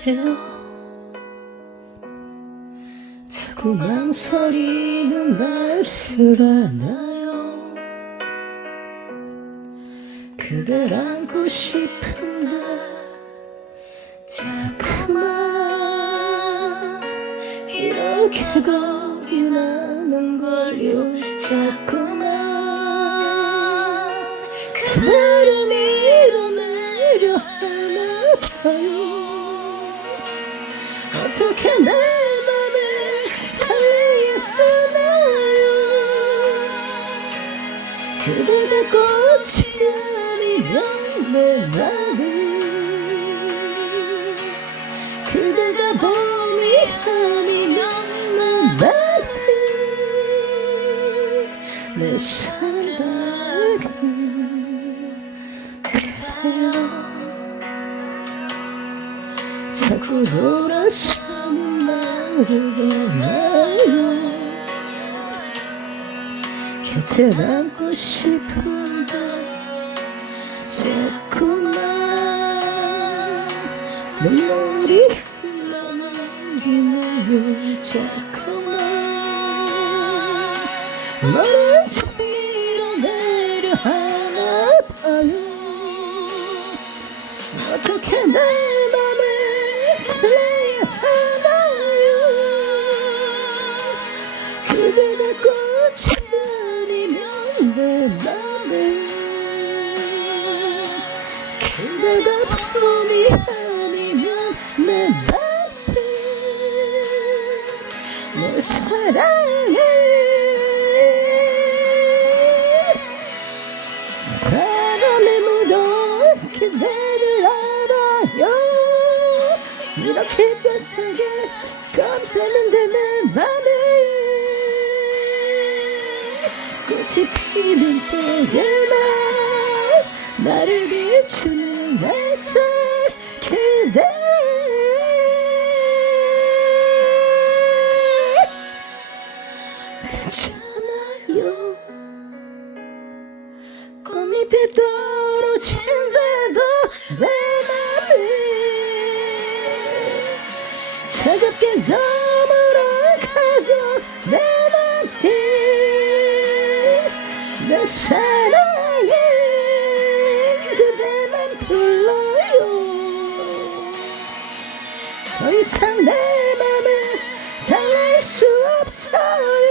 같아요. 자꾸 망설이는 말을 하나요. 그댈 안고 싶은데 자꾸만 이렇게 겁이 나는 걸요. 자꾸만 그대를 밀어내려 하나 봐요. 어떻게 내 맘을 달래야 하나요. 그대가 꽃이 아니면 내 맘은, 그대가 봄이 아니면 내 맘은 내 사랑은 그대여. 자꾸 돌아서는 나를 안아요. 곁에 남고 싶은데 자꾸만 눈물이 흘러넘기네요. 자꾸만 멀어져 밀어내려 하나 봐요. 어떻게 내 맘을 달래야 하나요. 그대가 꽃이 아니면 내 맘은, 그대가 봄이 아니면 내 맘은 내 사랑은 바람에 묻어 그대를 알아요. 이렇게 따뜻하게 감싸는데 내 맘에 꽃이 피는 때에만 나를 비추는 햇살 그대. 괜찮아요. 꽃잎이 떨어진데도 내 맘이 차갑게 저물어가도 내 맘이 내 사랑에 그대만 불러요. 더 이상 내 맘을 달랠 수 없어요.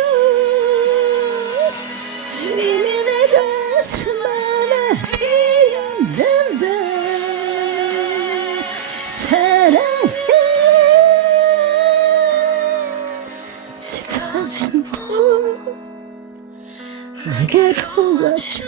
이미 내 가슴 하나 비었는데 사랑해. 짙어진 봄 내게로 와줘.